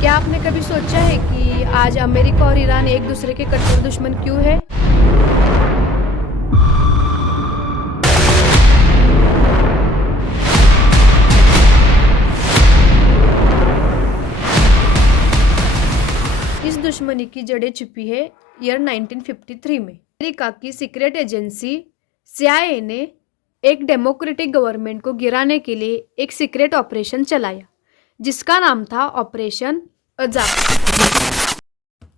क्या आपने कभी सोचा है कि आज अमेरिका और ईरान एक दूसरे के कट्टर दुश्मन क्यों है? इस दुश्मनी की जड़ें छिपी है ईयर 1953 में। अमेरिका की सीक्रेट एजेंसी CIA ने एक डेमोक्रेटिक गवर्नमेंट को गिराने के लिए एक सीक्रेट ऑपरेशन चलाया, जिसका नाम था ऑपरेशन अजाद।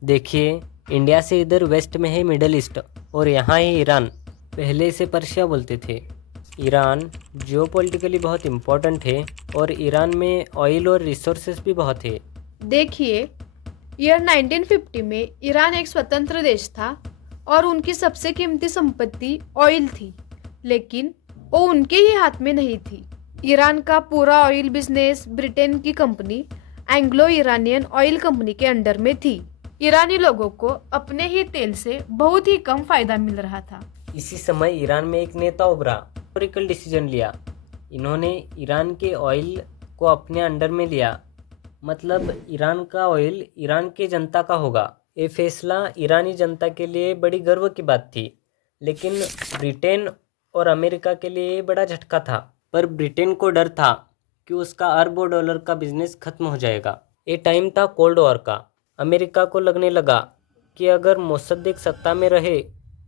देखिए, इंडिया से इधर वेस्ट में है मिडल ईस्ट और यहाँ है ईरान। पहले इसे पर्शिया बोलते थे। ईरान जियोपॉलिटिकली बहुत इम्पोर्टेंट है और ईरान में ऑयल और रिसोर्सेज भी बहुत है। देखिए, ईयर 1950 में ईरान एक स्वतंत्र देश था और उनकी सबसे कीमती संपत्ति ऑयल थी, लेकिन वो उनके ही हाथ में नहीं थी। ईरान का पूरा ऑयल बिजनेस ब्रिटेन की company Anglo Iranian oil company के अंडर में थी। ईरानी लोगों को अपने ही तेल से बहुत ही कम फायदा मिल रहा था। इसी समय ईरान में एक नेता उभरा, हिस्टोरिकल डिसीजन लिया। इन्होंने ईरान के ऑयल को अपने अंडर में लिया, मतलब ईरान का ऑयल ईरान के जनता का होगा। ये फैसला ईरानी जनता के लिए बड़ी गर्व की बात थी, लेकिन ब्रिटेन और अमेरिका के लिए बड़ा झटका था। पर ब्रिटेन को डर था कि उसका अरबों डॉलर का बिजनेस खत्म हो जाएगा। ये टाइम था कोल्ड वॉर का। अमेरिका को लगने लगा कि अगर मोसद्देक सत्ता में रहे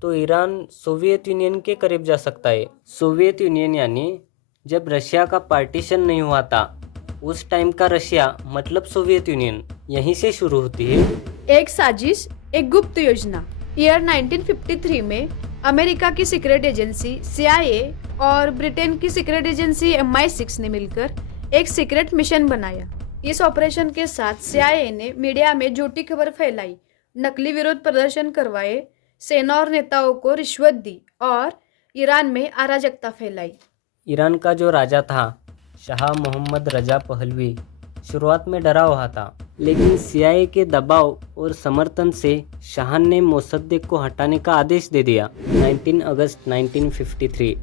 तो ईरान सोवियत यूनियन के करीब जा सकता है। सोवियत यूनियन यानी जब रशिया का पार्टीशन नहीं हुआ था, उस टाइम का रशिया मतलब सोवियत यूनियन यहीं से शुरू होती है। एक साजिश, एक गुप्त योजना। ईयर 1953 में अमेरिका की सीक्रेट एजेंसी CIA और ब्रिटेन की सीक्रेट एजेंसी MI6 ने मिलकर एक सीक्रेट मिशन बनाया। इस ऑपरेशन के साथ CIA ने मीडिया में झूठी खबर फैलाई, नकली विरोध प्रदर्शन करवाए, सेना और नेताओं को रिश्वत दी और ईरान में अराजकता फैलाई। ईरान का जो राजा था, शाह मोहम्मद रजा पहलवी, शुरुआत में डरा हुआ था, लेकिन CIA के दबाव और समर्थन से शाह ने मोसद्देक को हटाने का आदेश दे दिया। 19 अगस्त 1953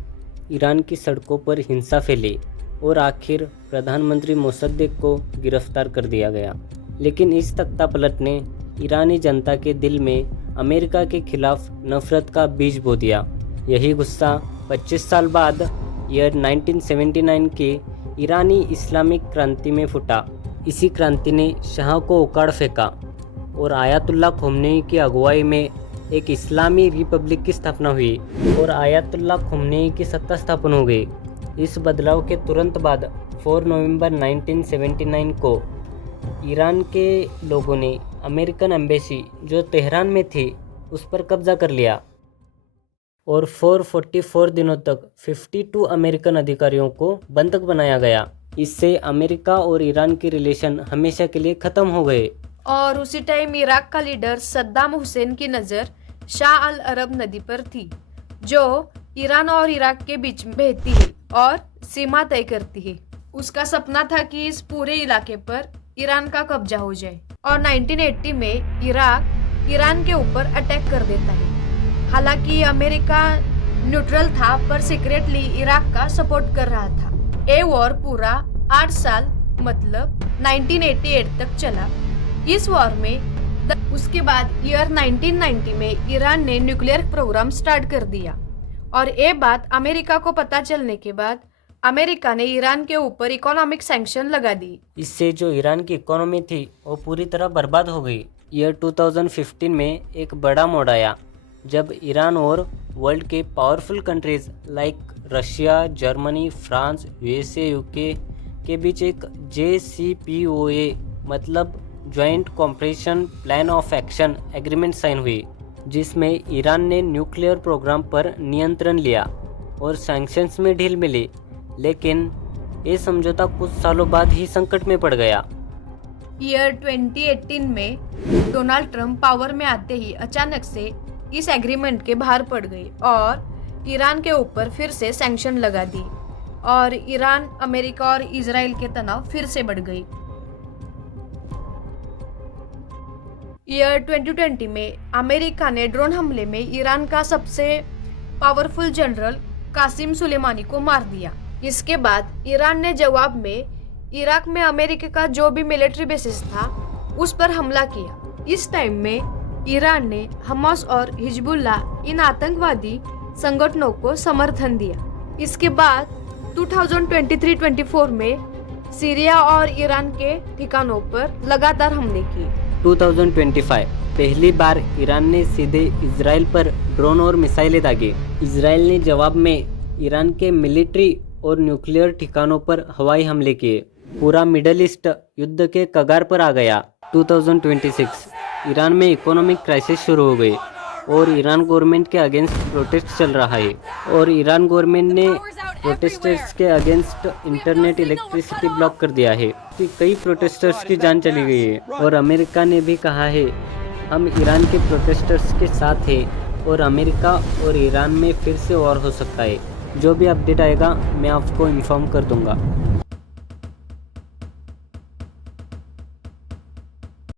ईरान की सड़कों पर हिंसा फैली और आखिर प्रधानमंत्री मोसद्देक को गिरफ्तार कर दिया गया। लेकिन इस तख्तापलट ने ईरानी जनता के दिल में अमेरिका के खिलाफ नफरत का बीज बो दिया। यही गुस्सा 25 साल बाद ईयर 1979 के ईरानी इस्लामिक क्रांति में फूटा। इसी क्रांति ने शाह को उखाड़ फेंका और आयतुल्ला खोमेनी की अगुवाई में एक इस्लामी रिपब्लिक की स्थापना हुई और आयतुल्ला खोमेनी की सत्ता स्थापन हो गई। इस बदलाव के तुरंत बाद 4 नवंबर 1979 को ईरान के लोगों ने अमेरिकन एम्बेसी जो तेहरान में थी उस पर कब्जा कर लिया और 444 दिनों तक 52 अमेरिकन अधिकारियों को बंधक बनाया गया। इससे अमेरिका और ईरान की रिलेशन हमेशा के लिए खत्म हो गए। और उसी टाइम इराक का लीडर सद्दाम हुसैन की नज़र शाह अल अरब नदी पर थी, जो ईरान और इराक के बीच में बहती है और सीमा तय करती है। उसका सपना था कि इस पूरे इलाके पर ईरान का कब्जा हो जाए और 1980 में इराक ईरान के ऊपर अटैक कर देता है। हालांकि अमेरिका न्यूट्रल था, पर सीक्रेटली इराक का सपोर्ट कर रहा था। ये वॉर पूरा 8 साल मतलब 1988 तक चला। इस वॉर में उसके बाद ईयर 1990 में ईरान ने न्यूक्लियर प्रोग्राम स्टार्ट कर दिया और ये बात अमेरिका को पता चलने के बाद अमेरिका ने ईरान के ऊपर इकोनॉमिक सैंक्शन लगा दी। इससे जो ईरान की इकोनॉमी थी वो पूरी तरह बर्बाद हो गई। ईयर 2015 में एक बड़ा मोड़ आया जब ईरान और वर्ल्ड के powerful countries like Russia, Germany, France, USA, UK के बीच एक JCPOA मतलब joint cooperation plan of action agreement sign हुई, जिसमें ईरान ने न्यूक्लियर प्रोग्राम पर नियंत्रण लिया और सैंक्शंस में ढील मिली। लेकिन ये समझौता कुछ सालों बाद ही संकट में पड़ गया। ईयर 2018 में डोनाल्ड ट्रंप पावर में आते ही अचानक से इस एग्रीमेंट के बाहर पड़ गए और ईरान के ऊपर फिर से सैंक्शन लगा दी और ईरान, अमेरिका और इजराइल के तनाव फिर से बढ़ गई। ईयर 2020 में अमेरिका ने ड्रोन हमले में ईरान का सबसे पावरफुल जनरल कासिम सुलेमानी को मार दिया। इसके बाद ईरान ने जवाब में इराक में अमेरिका का जो भी मिलिट्री बेसिस था उस पर हमला किया। इस टाइम में ईरान ने हमास और हिजबुल्लाह इन आतंकवादी संगठनों को समर्थन दिया। इसके बाद 2023-24 में सीरिया और ईरान के ठिकानों पर लगातार हमले किए। 2025 पहली बार ईरान ने सीधे इजराइल पर ड्रोन और मिसाइलें दागी। इजराइल ने जवाब में ईरान के मिलिट्री और न्यूक्लियर ठिकानों पर हवाई हमले किए। पूरा मिडल ईस्ट युद्ध के कगार पर आ गया। 2026 ईरान में इकोनॉमिक क्राइसिस शुरू हो गई और ईरान गवर्नमेंट के अगेंस्ट प्रोटेस्ट चल रहा है और ईरान गवर्नमेंट ने प्रोटेस्टर्स के अगेंस्ट इंटरनेट इलेक्ट्रिसिटी ब्लॉक कर दिया है कि कई प्रोटेस्टर्स की जान चली गई है। और अमेरिका ने भी कहा है हम ईरान के प्रोटेस्टर्स के साथ हैं और अमेरिका और ईरान में फिर से वॉर हो सकता है। जो भी अपडेट आएगा मैं आपको इन्फॉर्म कर दूंगा।